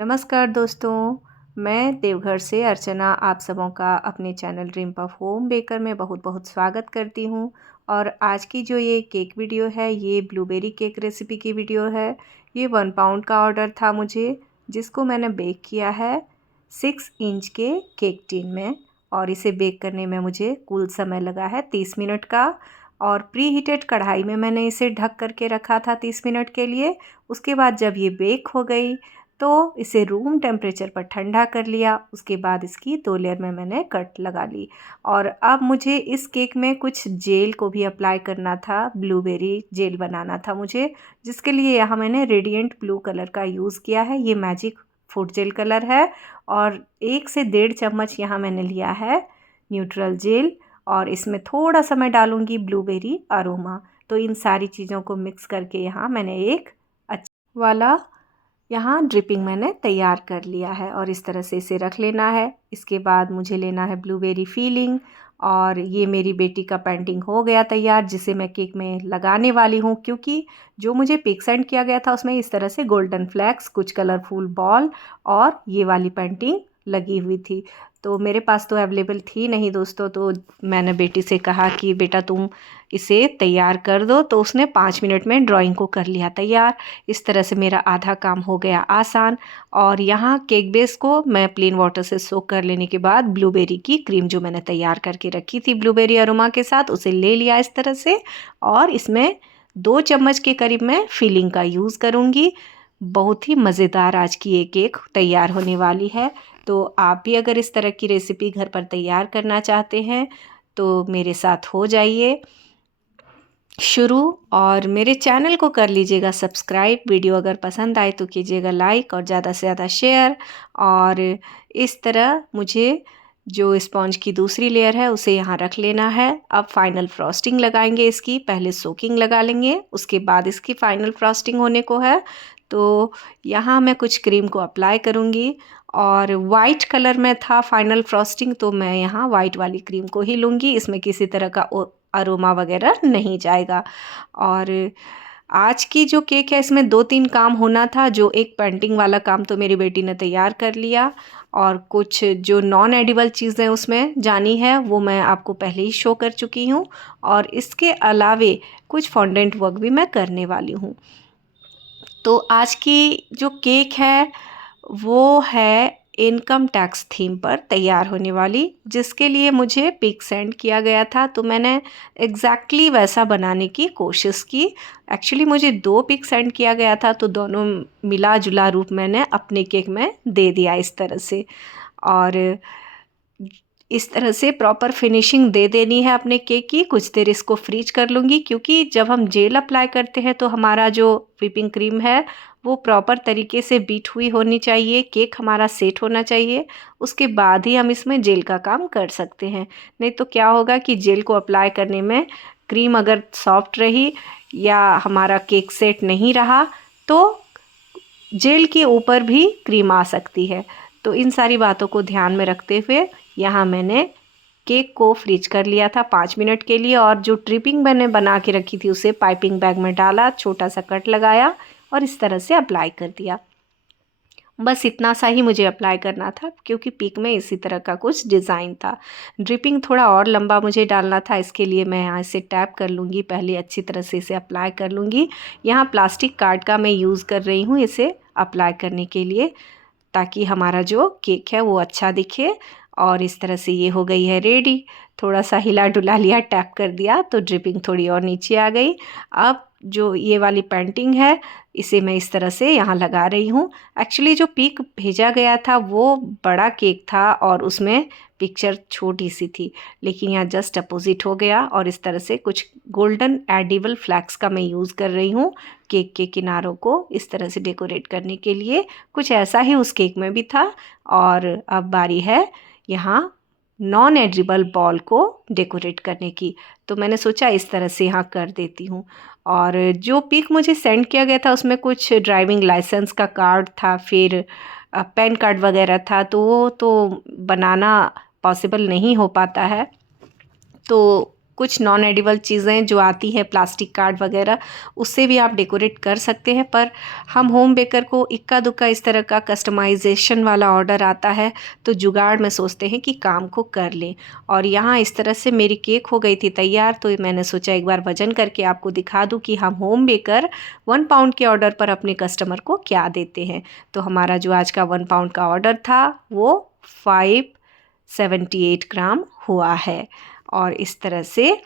नमस्कार दोस्तों, मैं देवघर से अर्चना आप सबों का अपने channel dream of home baker में बहुत बहुत स्वागत करती हूँ। और आज की जो ये केक वीडियो है, ये ब्लूबेरी केक रेसिपी की वीडियो है। ये 1 पाउंड का ऑर्डर था मुझे, जिसको मैंने बेक किया है 6 इंच के केक टिन में। और इसे बेक करने में मुझे कुल समय लगा है 30 मिनट का। और प्री हीटेड कढ़ाई में मैंने इसे ढक करके रखा था 30 मिनट के लिए। उसके बाद जब ये बेक हो गई तो इसे रूम टेम्परेचर पर ठंडा कर लिया। उसके बाद इसकी 2 लेयर में मैंने कट लगा ली। और अब मुझे इस केक में कुछ जेल को भी अप्लाई करना था, ब्लूबेरी जेल बनाना था मुझे, जिसके लिए यहाँ मैंने रेडिएंट ब्लू कलर का यूज़ किया है। ये मैजिक फूड जेल कलर है। और 1 से 1.5 चम्मच यहाँ मैंने लिया है न्यूट्रल जेल। और इसमें थोड़ा सा मैं डालूँगी ब्लूबेरी अरोमा। तो इन सारी चीज़ों को मिक्स करके यहाँ मैंने एक अच्छा वाला यहाँ ड्रिपिंग मैंने तैयार कर लिया है। और इस तरह से इसे रख लेना है। इसके बाद मुझे लेना है ब्लूबेरी फीलिंग। और ये मेरी बेटी का पेंटिंग हो गया तैयार, जिसे मैं केक में लगाने वाली हूँ। क्योंकि जो मुझे पिक सेंड किया गया था उसमें इस तरह से गोल्डन फ्लैक्स, कुछ कलरफुल बॉल और ये वाली पेंटिंग लगी हुई थी। तो मेरे पास तो अवेलेबल थी नहीं दोस्तों। तो मैंने बेटी से कहा कि बेटा तुम इसे तैयार कर दो। तो उसने 5 मिनट में ड्राइंग को कर लिया तैयार। इस तरह से मेरा आधा काम हो गया आसान। और यहाँ केक बेस को मैं प्लेन वाटर से सोक कर लेने के बाद ब्लूबेरी की क्रीम जो मैंने तैयार करके रखी थी ब्लूबेरी अरोमा के साथ, उसे ले लिया इस तरह से। और इसमें 2 चम्मच के करीब मैं फिलिंग का यूज़ करूँगी। बहुत ही मज़ेदार आज की ये केक तैयार होने वाली है। तो आप भी अगर इस तरह की रेसिपी घर पर तैयार करना चाहते हैं तो मेरे साथ हो जाइए शुरू। और मेरे चैनल को कर लीजिएगा सब्सक्राइब। वीडियो अगर पसंद आए तो कीजिएगा लाइक और ज़्यादा से ज़्यादा शेयर। और इस तरह मुझे जो स्पॉन्ज की दूसरी लेयर है उसे यहाँ रख लेना है। अब फाइनल फ्रॉस्टिंग लगाएंगे इसकी। पहले सोकिंग लगा लेंगे, उसके बाद इसकी फाइनल फ्रॉस्टिंग होने को है। तो यहाँ मैं कुछ क्रीम को अप्लाई करूँगी। और वाइट कलर में था फाइनल फ्रॉस्टिंग, तो मैं यहाँ वाइट वाली क्रीम को ही लूँगी। इसमें किसी तरह का अरोमा वगैरह नहीं जाएगा। और आज की जो केक है इसमें 2-3 काम होना था। जो एक पेंटिंग वाला काम तो मेरी बेटी ने तैयार कर लिया। और कुछ जो नॉन एडिबल चीज़ें उसमें जानी है वो मैं आपको पहले ही शो कर चुकी हूँ। और इसके अलावे कुछ फॉन्डेंट वर्क भी मैं करने वाली हूँ। तो आज की जो केक है वो है इनकम टैक्स थीम पर तैयार होने वाली, जिसके लिए मुझे पिक सेंड किया गया था। तो मैंने एग्जैक्टली वैसा बनाने की कोशिश की। एक्चुअली मुझे 2 पिक सेंड किया गया था, तो दोनों मिला जुला रूप मैंने अपने केक में दे दिया इस तरह से। और इस तरह से प्रॉपर फिनिशिंग दे देनी है अपने केक की। कुछ देर इसको फ्रीज कर लूँगी, क्योंकि जब हम जेल अप्लाई करते हैं तो हमारा जो व्हिपिंग क्रीम है वो प्रॉपर तरीके से बीट हुई होनी चाहिए, केक हमारा सेट होना चाहिए। उसके बाद ही हम इसमें जेल का काम कर सकते हैं। नहीं तो क्या होगा कि जेल को अप्लाई करने में क्रीम अगर सॉफ्ट रही या हमारा केक सेट नहीं रहा तो जेल के ऊपर भी क्रीम आ सकती है। तो इन सारी बातों को ध्यान में रखते हुए यहाँ मैंने केक को फ्रीज कर लिया था 5 मिनट के लिए। और जो ट्रिपिंग मैंने बना के रखी थी उसे पाइपिंग बैग में डाला, छोटा सा कट लगाया और इस तरह से अप्लाई कर दिया। बस इतना सा ही मुझे अप्लाई करना था, क्योंकि पीक में इसी तरह का कुछ डिज़ाइन था। ड्रिपिंग थोड़ा और लंबा मुझे डालना था, इसके लिए मैं यहाँ इसे टैप कर लूँगी। पहले अच्छी तरह से इसे अप्लाई कर लूँगी। यहाँ प्लास्टिक कार्ड का मैं यूज़ कर रही हूँ इसे अप्लाई करने के लिए, ताकि हमारा जो केक है वो अच्छा दिखे। और इस तरह से ये हो गई है रेडी। थोड़ा सा हिला डुला लिया, टैप कर दिया तो ड्रिपिंग थोड़ी और नीचे आ गई। अब जो ये वाली पेंटिंग है इसे मैं इस तरह से यहाँ लगा रही हूँ। एक्चुअली जो पिक भेजा गया था वो बड़ा केक था और उसमें पिक्चर छोटी सी थी, लेकिन यहाँ जस्ट अपोजिट हो गया। और इस तरह से कुछ गोल्डन एडिबल फ्लैक्स का मैं यूज़ कर रही हूँ केक के किनारों को इस तरह से डेकोरेट करने के लिए। कुछ ऐसा ही उस केक में भी था। और अब बारी है यहाँ नॉन एडिबल बॉल को डेकोरेट करने की। तो मैंने सोचा इस तरह से यहाँ कर देती हूँ। और जो पिक मुझे सेंड किया गया था उसमें कुछ ड्राइविंग लाइसेंस का कार्ड था, फिर पैन कार्ड वगैरह था, तो वो तो बनाना पॉसिबल नहीं हो पाता है। तो कुछ नॉन एडिबल चीज़ें जो आती हैं प्लास्टिक कार्ड वगैरह, उससे भी आप डेकोरेट कर सकते हैं। पर हम होम बेकर को इक्का दुक्का इस तरह का कस्टमाइजेशन वाला ऑर्डर आता है तो जुगाड़ में सोचते हैं कि काम को कर लें। और यहाँ इस तरह से मेरी केक हो गई थी तैयार, तो मैंने सोचा एक बार वजन करके आपको दिखा दूँ कि हम होम बेकर 1 पाउंड के ऑर्डर पर अपने कस्टमर को क्या देते हैं। तो हमारा जो आज का 1 पाउंड का ऑर्डर था वो 578 ग्राम हुआ है। और इस तरह से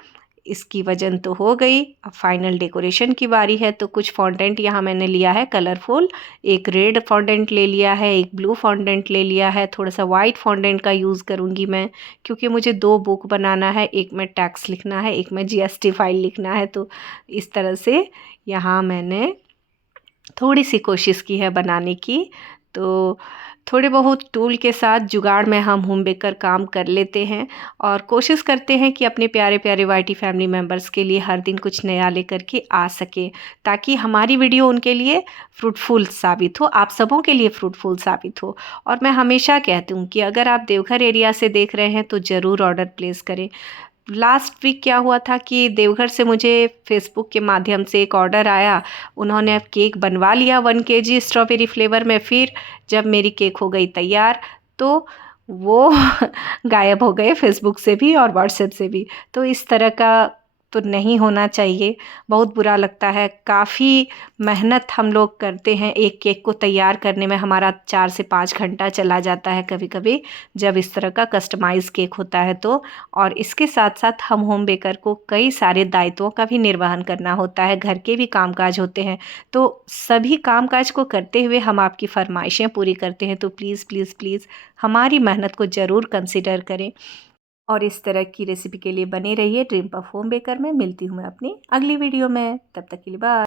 इसकी वजन तो हो गई। अब फाइनल डेकोरेशन की बारी है। तो कुछ फॉन्डेंट यहाँ मैंने लिया है कलरफुल, एक रेड फॉन्डेंट ले लिया है, एक ब्लू फॉन्डेंट ले लिया है, थोड़ा सा वाइट फॉन्डेंट का यूज़ करूँगी मैं, क्योंकि मुझे 2 बुक बनाना है, एक में टैक्स लिखना है, एक में जीएसटी फाइल लिखना है। तो इस तरह से यहाँ मैंने थोड़ी सी कोशिश की है बनाने की। तो थोड़े बहुत टूल के साथ जुगाड़ में हम होम बेकर काम कर लेते हैं और कोशिश करते हैं कि अपने प्यारे प्यारे वाईटी फैमिली मेम्बर्स के लिए हर दिन कुछ नया लेकर के आ सके, ताकि हमारी वीडियो उनके लिए फ्रूटफुल साबित हो, आप सबों के लिए फ्रूटफुल साबित हो। और मैं हमेशा कहती हूँ कि अगर आप देवघर एरिया से देख रहे हैं तो ज़रूर ऑर्डर प्लेस करें। लास्ट वीक क्या हुआ था कि देवघर से मुझे फेसबुक के माध्यम से एक ऑर्डर आया। उन्होंने अब केक बनवा लिया 1 केजी स्ट्रॉबेरी फ्लेवर में। फिर जब मेरी केक हो गई तैयार तो वो गायब हो गए फेसबुक से भी और व्हाट्सएप से भी। तो इस तरह का तो नहीं होना चाहिए, बहुत बुरा लगता है। काफ़ी मेहनत हम लोग करते हैं, एक केक को तैयार करने में हमारा 4 से 5 घंटा चला जाता है कभी-कभी, जब इस तरह का कस्टमाइज़ केक होता है तो। और इसके साथ-साथ हम होम बेकर को कई सारे दायित्वों का भी निर्वहन करना होता है, घर के भी कामकाज होते हैं। तो सभी कामकाज को करते हुए हम आपकी फ़रमाइशें पूरी करते हैं, तो प्लीज़, प्लीज़, प्लीज़ हमारी मेहनत को ज़रूर कंसिडर करें। और इस तरह की रेसिपी के लिए बने रहिए ड्रीम पफ होम बेकर में। मिलती हूँ मैं अपनी अगली वीडियो में, तब तक के लिए बाय।